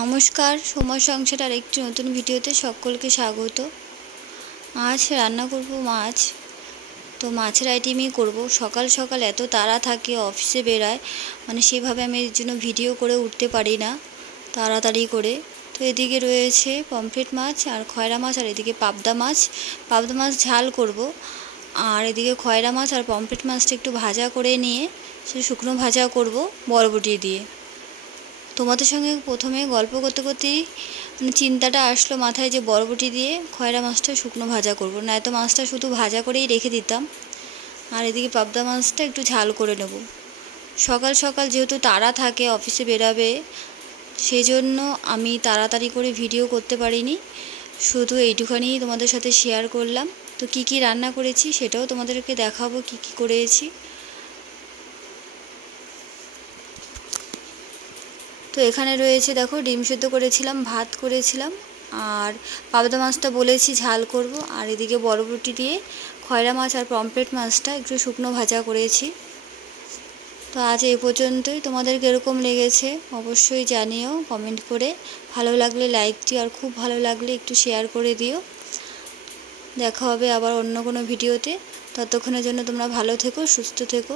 নমস্কার, সময় সংসার আর একটি নতুন ভিডিওতে সকলকে স্বাগত। আজ রান্না করব মাছ। তো মাছের আইটেমই করব। সকাল সকাল এত তাড়া থাকে, অফিসে বেরায়, সেভাবে আমি এর জন্য ভিডিও করে উঠতে পারি না তাড়াতাড়ি করে। তো এদিকে রয়েছে পমফ্রেট মাছ আর খয়রা মাছ, আর এদিকে পাবদা মাছ ঝাল করব। আর এদিকে খয়রা মাছ আর পমফ্রেট মাছটা একটু ভাজা করে নিয়ে সে শুকনো ভাজা করব বরবটি দিয়ে। তোমাদের সঙ্গে প্রথমে গল্প করতে করতেই চিন্তাটা আসলো মাথায় যে বরবটি দিয়ে খয়রা মাছটা শুকনো ভাজা করব, নয়তো মাছটা শুধু ভাজা করেই রেখে দিতাম। আর এদিকে পাবদা মাছটা একটু ঝাল করে নেব। সকাল সকাল যেহেতু তাড়া থাকে, অফিসে বেরাবে, সেই জন্য আমি তাড়াতাড়ি করে ভিডিও করতে পারিনি। শুধু এইটুখানি তোমাদের সাথে শেয়ার করলাম। তো কি কি রান্না করেছি সেটাও তোমাদেরকে দেখাবো, কি কি করেছি। তো এখানে রয়েছে দেখো, ডিম সেদ্ধ করেছিলাম, ভাত করেছিলাম, আর পাবদা মাছটা বলেছি ঝাল করব। আর এদিকে বরবটি দিয়ে খয়রা মাছ আর পমফ্রেট মাছটা একটু শুকনো ভাজা করেছি। তো আজ এই পর্যন্তই। তোমাদের কীরকম লেগেছে অবশ্যই জানিও কমেন্ট করে। ভালো লাগলে লাইক দিও, আর খুব ভালো লাগলে একটু শেয়ার করে দিও। দেখা হবে আবার অন্য কোনো ভিডিওতে। ততক্ষণের জন্য তোমরা ভালো থেকো, সুস্থ থেকো।